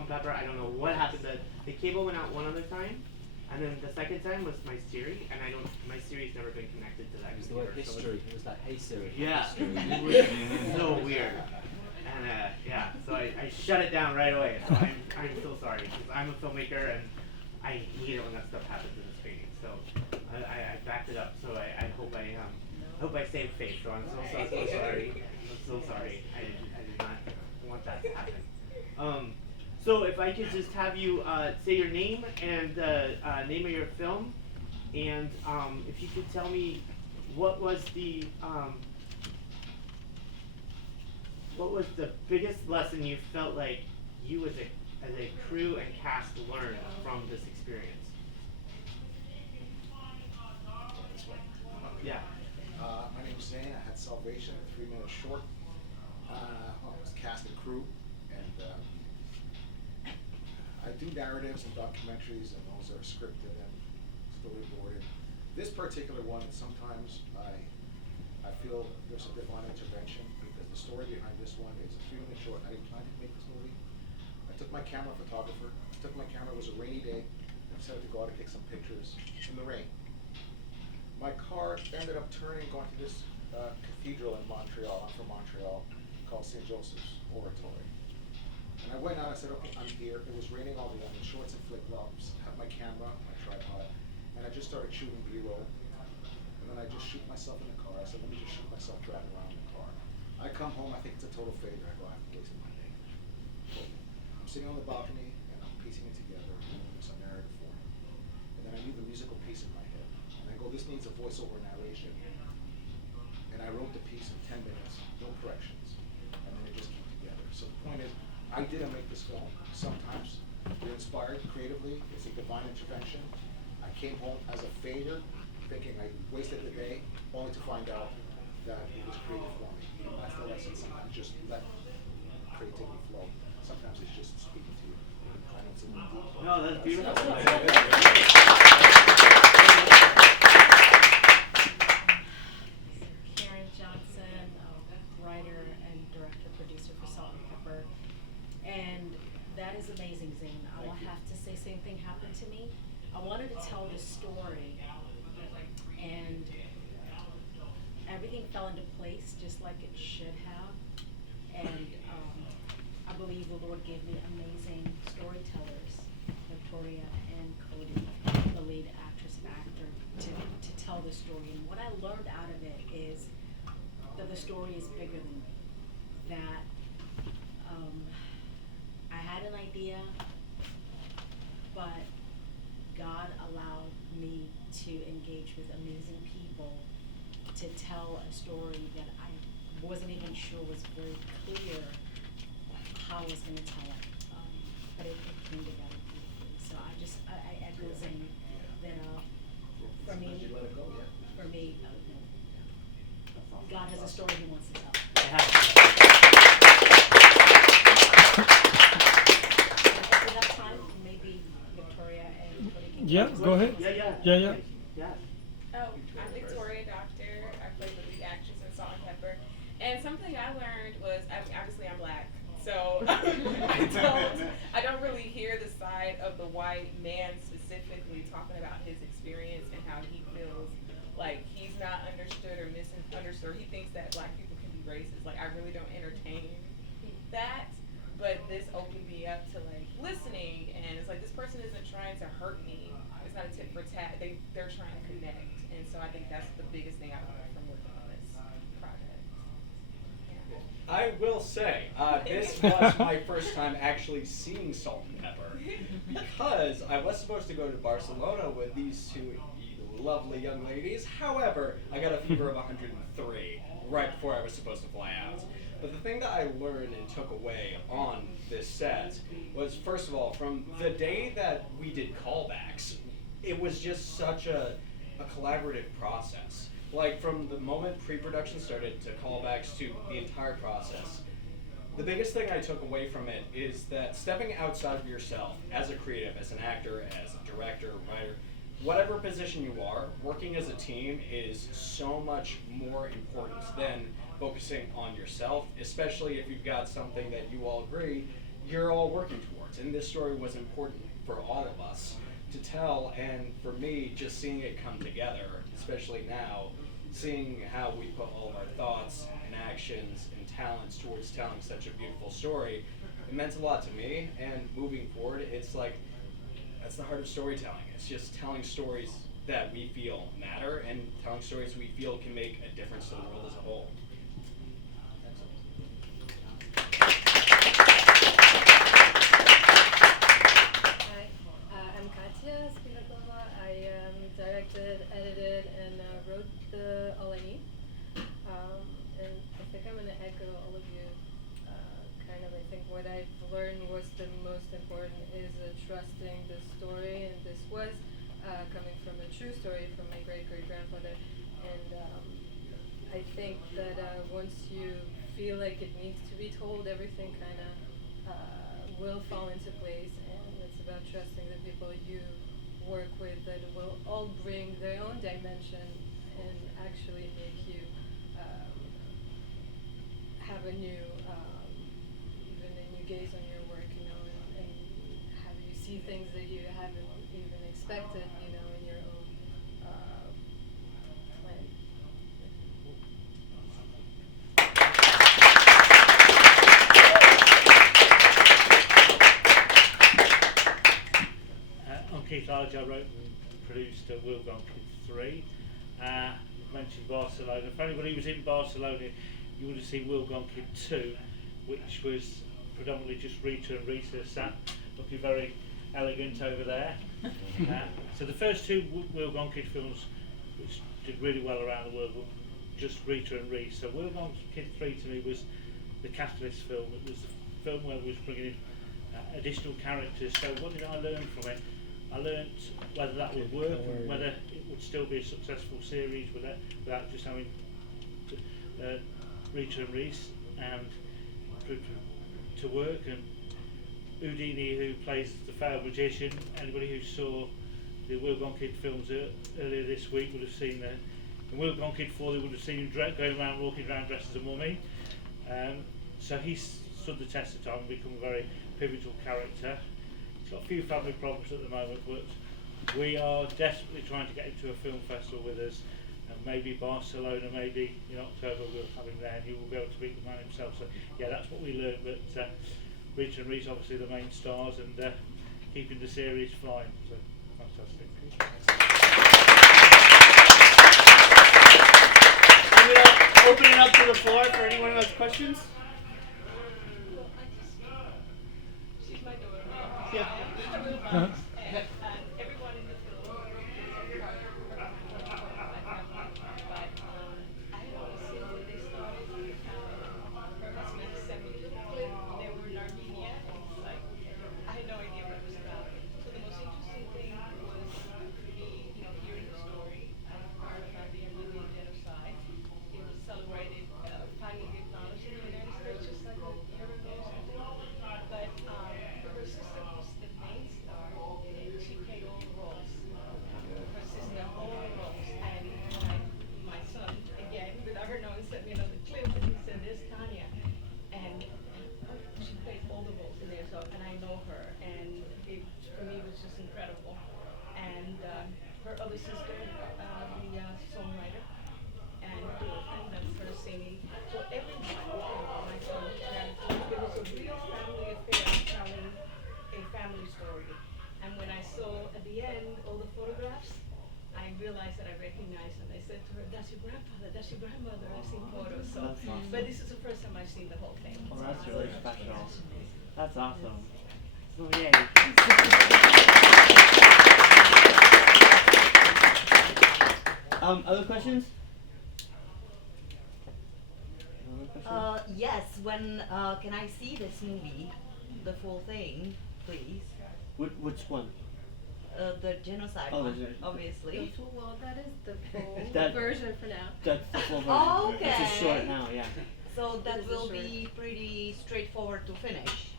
salt and pepper. I don't know what happened. The cable went out one other time, and then the second time was my Siri, and my Siri's never been connected to that It was the computer. word history. It was like, hey Siri. Yeah, History. it was so weird. And yeah, so I shut it down right away. So I'm so sorry, because I'm a filmmaker and I hate it when that stuff happens in the screening. So I backed it up. So I hope I saved face. So I'm so sorry. I'm so sorry. I did not want that to happen. So if I could just have you say your name and name of your film, and if you could tell me what was the biggest lesson you felt like you as a crew and cast learned from this experience? Yeah. My name is Zane. I had Salvation, a 3-minute short. I was cast and crew, and I do narratives and documentaries, and those are scripted and storyboarded. This particular one, sometimes I feel there's a divine intervention, because the story behind this one is a 3-minute short. I didn't plan to make this movie. I took my camera, photographer. Took my camera. It was a rainy day. I decided to go out and take some pictures in the rain. My car ended up going to this cathedral in Montreal. I'm from Montreal, called St. Joseph's Oratory. And I went out. I said, okay, I'm here. It was raining all day. I'm in shorts and flip-flops. Have my camera, my tripod, and I just started shooting B-roll. And then I just shoot myself in the car. I said, let me just shoot myself driving around in the car. I come home. I think it's a total failure. I go, I've wasted my day. I'm sitting on the balcony and I'm piecing it together. It's a narrative form. And then I need the musical piece in my head. And I go, this needs a voiceover narration. And I wrote the piece in 10 minutes, no corrections. And then it just came together. So the point is, I didn't make this film. Sometimes you're inspired creatively. It's a divine intervention. I came home as a failure, thinking I wasted the day, only to find out that it was creative for me. That's the lesson. Sometimes just let creativity flow. Sometimes it's just speaking to you. I know it's a little deep. No, that's beautiful. Writer and director, producer for Salt and Pepper, and that is amazing, Zane. I will have to say, same thing happened to me. I wanted to tell this story, and everything fell into place just like it should have. And I believe the Lord gave me amazing storytellers, Victoria and Cody, the lead actress and actor, to tell the story. And what I learned out of it is that the story is bigger than me. That I had an idea, but God allowed me to engage with amazing people to tell a story that I wasn't even sure was very clear how I was going to tell it. But it came together beautifully. So I echo Zane that for me, God has a story He wants to tell. If we have time, maybe Victoria and Cody can. Yeah, go ahead. Yeah. Oh, I'm Victoria Doctor. I play the lead actress in Salt and Pepper. And something I learned was, obviously I'm black, so I don't really hear the side of the white man specifically talking about his experience and how he feels like he's not understood or misunderstood. He thinks that black people can be racist. Like, I really don't entertain that, but this opened me up to like listening, and it's like, this person isn't trying to hurt me. It's not a tit for tat. They're trying to connect, and so I think that's the biggest thing I learned from working on this project. Yeah. I will say, this was my first time actually seeing Salt and Pepper, because I was supposed to go to Barcelona with these two lovely young ladies. However, I got a fever of 103 right before I was supposed to fly out. But the thing that I learned and took away on this set was, first of all, from the day that we did callbacks, it was just such a collaborative process. Like, from the moment pre-production started to callbacks to the entire process, the biggest thing I took away from it is that stepping outside of yourself as a creative, as an actor, as a director, writer, whatever position you are, working as a team is so much more important than focusing on yourself, especially if you've got something that you all agree you're all working towards. important, and this story was important for all of us to tell, and for me, just seeing it come together, especially now, seeing how we put all of our thoughts and actions and talents towards telling such a beautiful story, it meant a lot to me, and moving forward, it's like, that's the heart of storytelling. It's just telling stories that we feel matter, and telling stories we feel can make a difference to the world as a whole. Hi, I'm Katya Spivakova. I directed, edited, and wrote the All I Need. And I think I'm going to echo all of you. I think what I've learned was the most important is trusting the story, and this was coming from a true story from my great-great-grandfather. And I think that once you feel like it needs to be told, everything kind of will fall into place, and it's about trusting the people you work with that will all bring their own dimension and actually make you have a new even a new gaze on your work, and have you see things that you haven't even expected, in your own plan. I'm Keith Arge. I wrote and produced Will Gone Kid 3. You mentioned Barcelona. For anybody who was in Barcelona, you would have seen Will Gone Kid 2, which was predominantly just Rita and Rita sat looking very elegant over there. So the first two Will Gone Kid films, which did really well around the world, were just Rita and Rita. So Will Gone Kid 3 to me was the catalyst film. It was the film where we was bringing in additional characters. So what did I learn from it? I learnt whether that would work and whether it would still be a successful series without just having Rita and Reese and to work. And Houdini, who plays the failed magician, anybody who saw the Will Gone Kid films earlier this week would have seen in Will Gone Kid 4 they would have seen him going around, walking around dressed as a mummy. So he's stood the test of time and become a very pivotal character. He's got a few family problems at the moment, but we are desperately trying to get him to a film festival with us, and maybe Barcelona, maybe in October we'll have him there and he will be able to meet the man himself. So yeah, that's what we learned, but Rita and Reese obviously the main stars, and keeping the series flying, so fantastic. I'm gonna open it up to the floor for anyone who has questions. She's my daughter. Yeah. And everyone in the film is a part of my family. But I had always seen when they started, her husband sent me to the clip. They were in Armenia, and it's like, I had no idea what it was about. So the most interesting thing was me, hearing the story. I'm part of the Armenian genocide. It was celebrated, finally acknowledged in the United States, just like a year ago or something. But her sister was the main star, and she played all the roles. Her sister, all the roles. And my son, again, without her knowing, sent me another clip, and he said, "There's Tanya." And she played all the roles in there, and I know her, and it, for me, was just incredible. And her other sister, the songwriter, and that's her singing. So everyone, my son, it was a real family affair telling a family story. And when I saw at the end all the photographs, I realized that I recognized them. I said to her, "That's your grandfather, that's your grandmother." I've seen photos. So, That's awesome. but this is the first time I've seen the whole thing. Well, that's really special. That's awesome. So yay. Other questions? Yes, when can I see this movie, the full thing, please? Which one? The genocide Oh, one, the gen- obviously. Well, that is the full That- version for now. That's the full version. Oh, It's just short okay. now, yeah. So that It is a will short. be pretty straightforward to finish.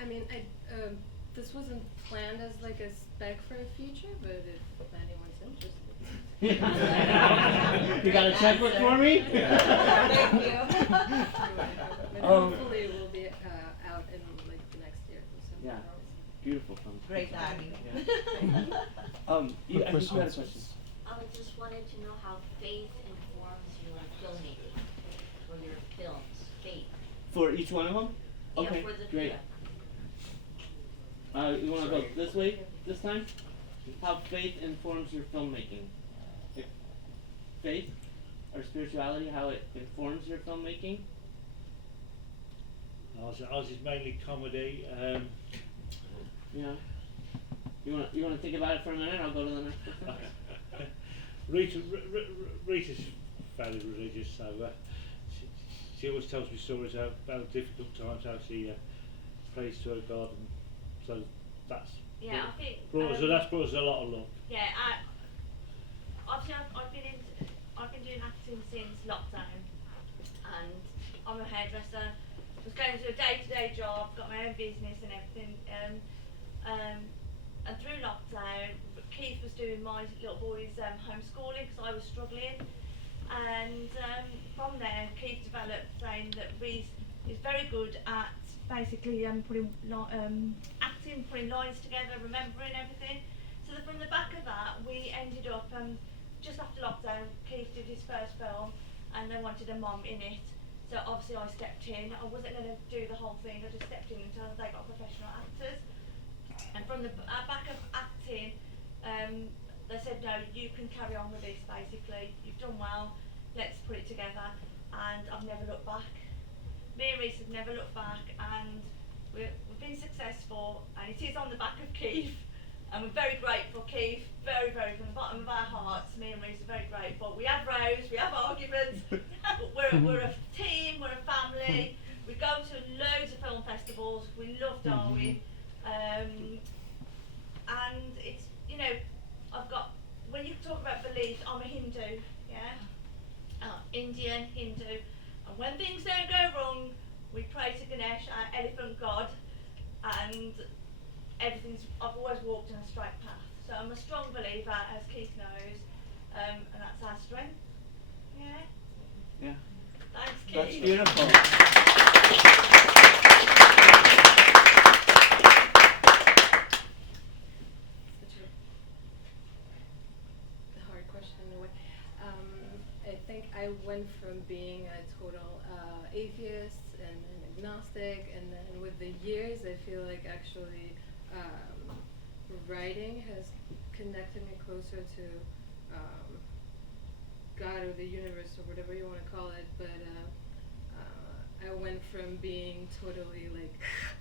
I mean, this wasn't planned as like a spec for a feature, but if anyone's interested. You got a checkbook for me? Thank you. But hopefully it will be out in like the next year or so. Yeah, beautiful film. Great timing. Yeah. I think you had a question. I just wanted to know how faith informs your filmmaking for your films. Faith. For each one of them? Okay, Yeah, for the great. You want to go this way this time? How faith informs your filmmaking. If faith or spirituality, how it informs your filmmaking. Ours is mainly comedy. Yeah. You want to think about it for a minute? I'll go to the next person. Rita's fairly religious, so she always tells me stories about difficult times, how she prays to her God, and so that's Yeah, I think. that's brought us a lot of luck. Yeah, obviously I've been doing acting since lockdown, and I'm a hairdresser. Was going to a day-to-day job, got my own business and everything, and through lockdown, Keith was doing my little boy's homeschooling because I was struggling, and from there Keith developed saying that Reese is very good at basically putting acting, putting lines together, remembering everything. So that from the back of that, we ended up just after lockdown, Keith did his first film, and they wanted a mum in it. So obviously I stepped in. I wasn't going to do the whole thing. I just stepped in until they got professional actors. And from the back of acting, they said, no, you can carry on with this basically. You've done well. Let's put it together. And I've never looked back. Me and Reese have never looked back, and we've been successful. And it is on the back of Keith. And we're very grateful, Keith. Very, very from the bottom of our hearts. Me and Reese are very grateful. We have rows, we have arguments. we're a team, we're a family. We go to loads of film festivals. We love Darwin. And it's, I've got, when you talk about beliefs, I'm a Hindu, yeah? Indian, Hindu. And when things don't go wrong, we pray to Ganesh, our elephant god. And I've always walked in a straight path. So I'm a strong believer, as Keith knows, and that's our strength. Yeah? Yeah. Thanks, Keith. That's beautiful. Such a hard question in a way. I think I went from being a total atheist and an agnostic, and then with the years I feel like actually writing has connected me closer to God or the universe or whatever you want to call it, but I went from being totally like,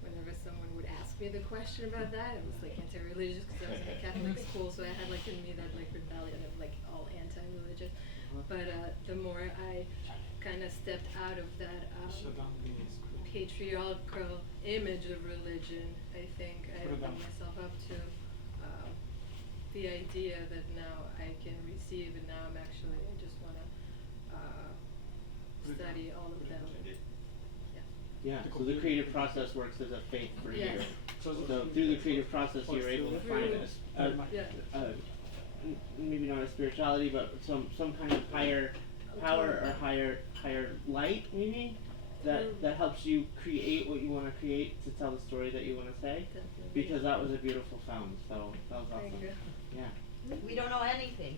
whenever someone would ask me the question about that, I was like anti-religious because I was in a Catholic school, so I had like in me that like rebellion of like all anti-religious. But the more I kind of stepped out of that patriarchal image of religion, I think I opened myself up to the idea that now I can receive, and now I just want to study all of them. Yeah, so the creative process works as a faith for you. Yes. So through the creative process, you're able to find maybe not a spirituality, but some kind of higher power or higher light, maybe, that helps you create what you want to create to tell the story that you want to say. Definitely. Because that was a beautiful film, so that was awesome. Thank you. Yeah. We don't know anything.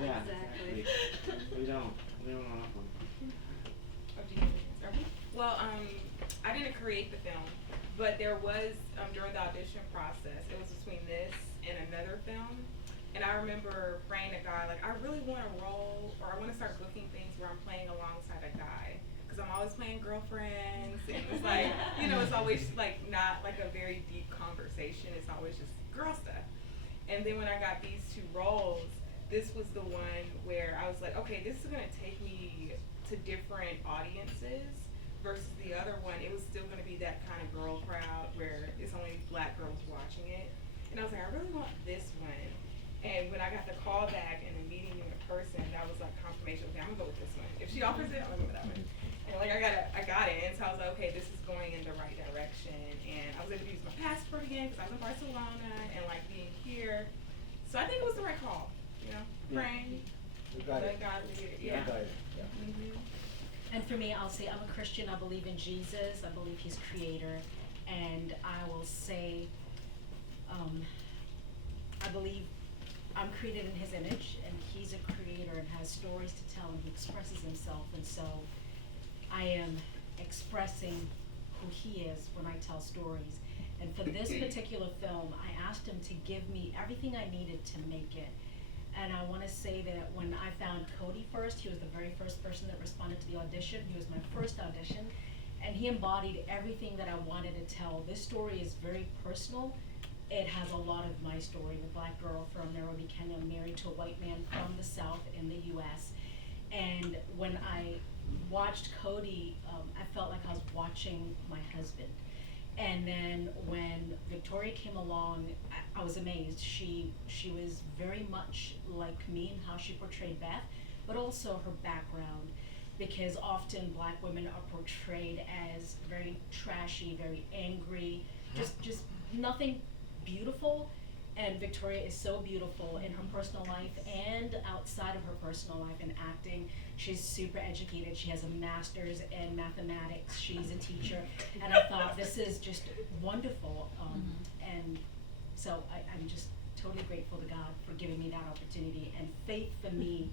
Yeah, Exactly. We don't know nothing. Well, I didn't create the film, but there was, during the audition process, it was between this and another film. And I remember praying to God, like, I really want a role, or I want to start booking things where I'm playing alongside a guy. Because I'm always playing girlfriends, and it's like, it's always like not like a very deep conversation. It's always just girl stuff. And then when I got these two roles, this was the one where I was like, okay, this is going to take me to different audiences versus the other one. It was still going to be that kind of girl crowd where it's only black girls watching it. And I was like, I really want this one. And when I got the call back and the meeting you in person, that was like confirmation. Okay, I'm gonna go with this one. If she offers it, I'm gonna go with that one. And like I got it. And so I was like, okay, this is going in the right direction. And I was able to use my passport again because I was in Barcelona and like being here. So I think it was the right call. Praying. We got it. Let God lead it. We Yeah. got it. Yeah. Mm-hmm. And for me, I'll say I'm a Christian. I believe in Jesus. I believe He's creator. and I will say, I believe I'm created in his image, and he's a creator and has stories to tell, and he expresses himself, and so I am expressing who he is when I tell stories. And for this particular film, I asked him to give me everything I needed to make it. And I want to say that when I found Cody first, he was the very first person that responded to the audition. He was my first audition, and he embodied everything that I wanted to tell. This story is very personal. It has a lot of my story, the black girl from Nairobi, Kenya, married to a white man from the South in the US. And when I watched Cody, I felt like I was watching my husband. And then when Victoria came along, I was amazed. She was very much like me in how she portrayed Beth, but also her background, because often black women are portrayed as very trashy, very angry, just nothing beautiful. And Victoria is so beautiful in her personal life and outside of her personal life in acting. She's super educated. She has a master's in mathematics. She's a teacher. And I thought, this is just wonderful. And so I'm just totally grateful to God for giving me that opportunity. And faith for me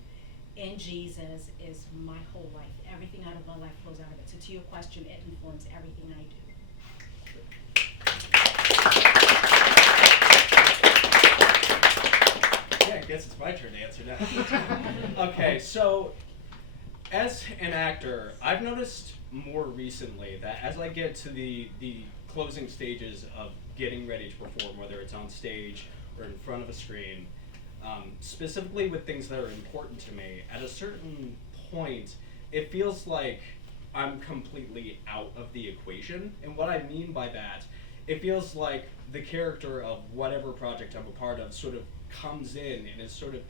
in Jesus is my whole life. Everything out of my life flows out of it. So to your question, it informs everything I do. Yeah, I guess it's my turn to answer now. Okay, so as an actor, I've noticed more recently that as I get to the closing stages of getting ready to perform, whether it's on stage or in front of a screen, specifically with things that are important to me, at a certain point, it feels like I'm completely out of the equation. And what I mean by that, it feels like the character of whatever project I'm a part of sort of comes in and is sort of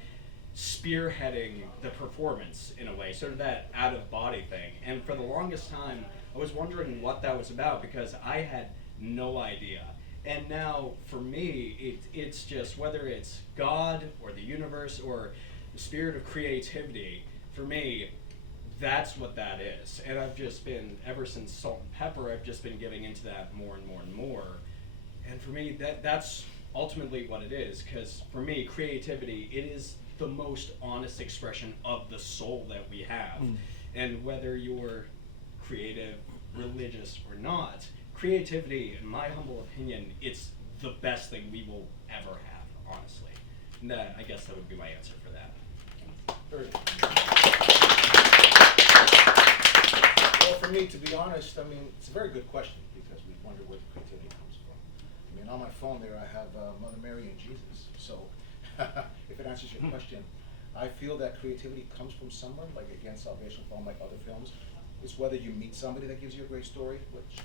spearheading the performance in a way, sort of that out-of-body thing. And for the longest time, I was wondering what that was about because I had no idea. And now, for me, it's just, whether it's God or the universe or the spirit of creativity, for me, that's what that is. And I've just been, ever since Salt and Pepper, I've just been giving into that more and more and more. And for me, that's ultimately what it is, because for me, creativity, it is the most honest expression of the soul that we have. And whether you're creative, religious, or not, creativity, in my humble opinion, it's the best thing we will ever have, honestly. And that, I guess that would be my answer for that. Very good. Well, for me, to be honest, I mean, it's a very good question because we wonder where the creativity comes from. I mean, on my phone there I have Mother Mary and Jesus. So if it answers your question, I feel that creativity comes from somewhere, like again, Salvation Film, like other films. It's whether you meet somebody that gives you a great story, which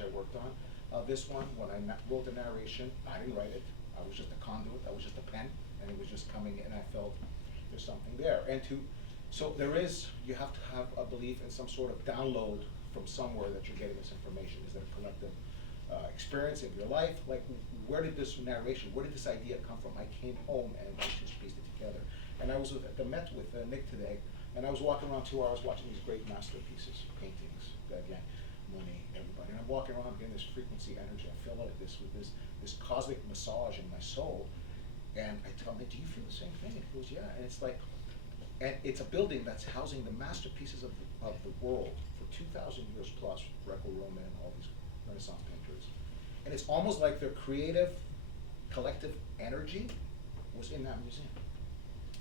I worked on. This one, when I wrote the narration, I didn't write it. I was just a conduit. I was just a pen, and it was just coming in. I felt there's something there. So you have to have a belief in some sort of download from somewhere that you're getting this information. Is that a collective experience of your life? Like, where did this narration, where did this idea come from? I came home and I just pieced it together. And I was at the Met with Nick today, and I was walking around 2 hours watching these great masterpieces, paintings, again, Monet, everybody. And I'm walking around getting this frequency energy. I feel like this with this cosmic massage in my soul. And I tell him, do you feel the same thing? And he goes, yeah. And it's like, and it's a building that's housing the masterpieces of the world for 2,000 years plus, Greco-Roman, all these Renaissance painters. And it's almost like their creative, collective energy was in that museum.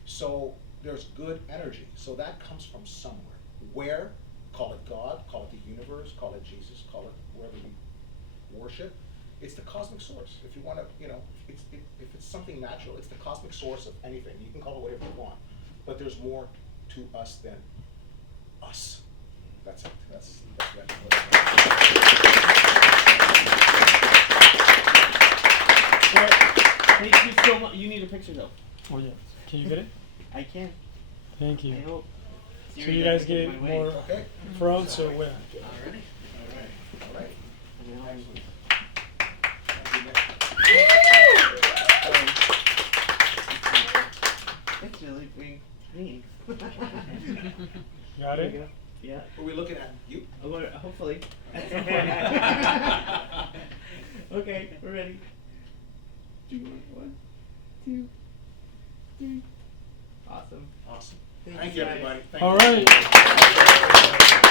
So there's good energy. So that comes from somewhere. Where? Call it God, call it the universe, call it Jesus, call it wherever we worship. It's the cosmic source. If you want to, if it's something natural, it's the cosmic source of anything. You can call it whatever you want. But there's more to us than us. That's it. That's You need a picture though. Oh yeah. Can you get it? I can. Thank you. I hope. So you guys get more okay. fronts or where? Alrighty. All right. Excellent. It's really green. Got it? Yeah. Who are we looking at? You? Hopefully. At some point. Okay, we're ready. 1, 2, 3. Awesome. Awesome. Thank Thank you you, guys. everybody. Thank All you. right.